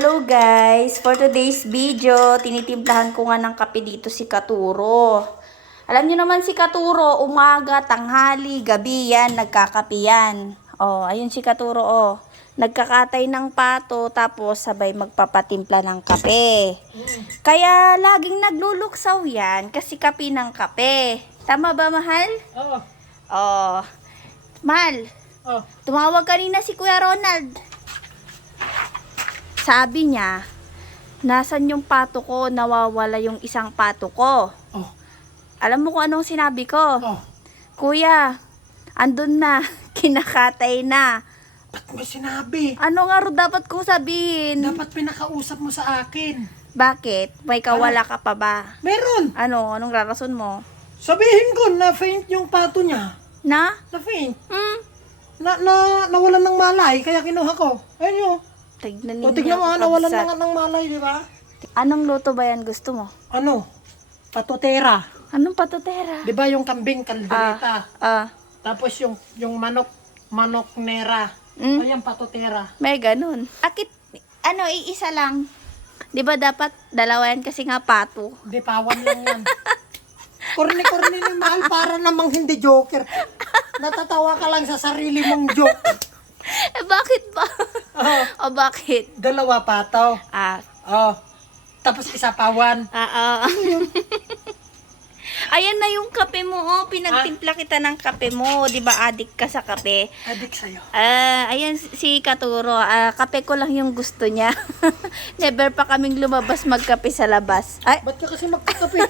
Hello guys! For today's video, tinitimplahan ko nga ng kape dito si Katuro. Alam niyo naman si Katuro, umaga, tanghali, gabi yan, nagkakape yan. Oh, ayun si Katuro oh. Nagkakatay ng pato tapos sabay magpapatimpla ng kape. Kaya laging nagluluksaw yan kasi kape ng kape. Tama ba, mahal? Oo. Oh. Mal, Oh. tumawag kanina si Kuya Ronald. Sabi niya, nasan yung pato ko, nawawala yung isang pato ko. Oh. Alam mo kung anong sinabi ko? Oh. Kuya, andun na, kinakatay na. Ba't mo sinabi? Ano nga ro dapat kong sabihin? Dapat pinakausap mo sa akin. Bakit? May kawala ka pa ba? Meron. Ano? Anong rarason mo? Sabihin ko na faint yung pato niya. Na? Na faint. Hmm? Na, na, nawalan ng malay, kaya kinuha ko. Ayun yun. Tignan O, tignan mo nawalan kabsat. na nga ng malay, di ba? Anong luto ba yan gusto mo? Ano? Patotera. Anong patutera? Di ba yung kambing kaldereta? Ah, Tapos yung, yung manok, manok nera. Mm. Ayan, patotera. may ganun. Akit, ano, iisa lang. Di ba dapat dalawa yan kasi nga pato? Di, pawan lang yan. Korni-korni ni mahal para namang hindi joker. Natatawa ka lang sa sarili mong joke. Eh, bakit ba? Oh, o bakit? dalawa pato. Ah, Oh. Tapos isa pawan. ah, ah. Ayan na yung kape mo, oh. Pinagtimpla kita ng kape mo. Di ba addict ka sa kape? Adik sa'yo. Ah, ayan si Katuro. Ah, kape ko lang yung gusto niya. Never pa kaming lumabas magkape sa labas. Ay, Ba't ka kasi magkakape?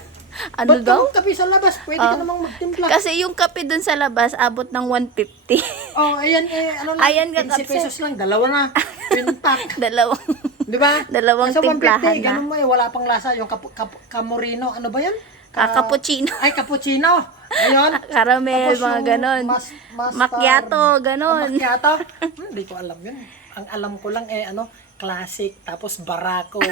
Ano Ba't ka daw? magkape sa labas? Pwede Ah. ka namang magtimpla. Kasi yung kape dun sa labas, abot ng 150. Oh, ayan eh, ano lang. Ayan ka, 15 kapse. pesos lang, dalawa na. Twin pack. Dalawang. Di ba? Dalawang Nasa 150, timplahan na. ganun mo eh, wala pang lasa. Yung kapu, kapu, kamorino, ano ba yan? Ah, cappuccino. Ay, cappuccino. Ayun. Caramel, mga ganon. mas- mustard. Macchiato, ganon. Ah, macchiato? Hmm, Hindi ko alam yun. Ang alam ko lang eh, ano, classic, tapos barako.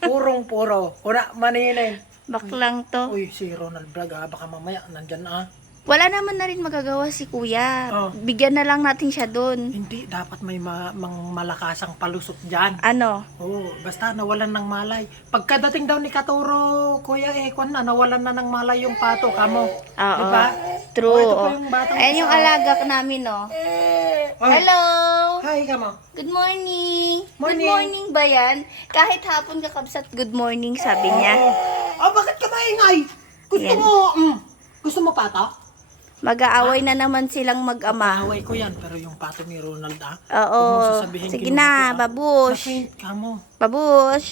Purong-puro. Una, maninin. Baklang to. Uy, si Ronald Bragg ah, baka mamaya nandyan ah. Wala naman na rin magagawa si kuya. Oh. Bigyan na lang natin siya dun. Hindi, dapat may ma- mang malakasang palusot dyan. Ano? Oo, basta nawalan ng malay. Pagkadating daw ni Katuro, Kuya Ekwan na, nawalan na ng malay yung pato, kamo. Oo. Diba? True. Oh, ito pa yung batang Ayan yung isa. alaga ka namin, oh. Oy, Hello! Hi, kamo. Good morning. Good Morning. morning ba yan? Kahit hapon kakabsat, good morning, sabi niya. Oh, bakit ka maingay? Gusto Yan. mo, mm, gusto mo pato? Mag-aaway na naman silang mag-ama. Away ko yan, pero yung pato ni Ronald ah. Oo. Huwag mo sasabihin Sige kinuha na, ah. babush. Na-faint ka mo. Babush.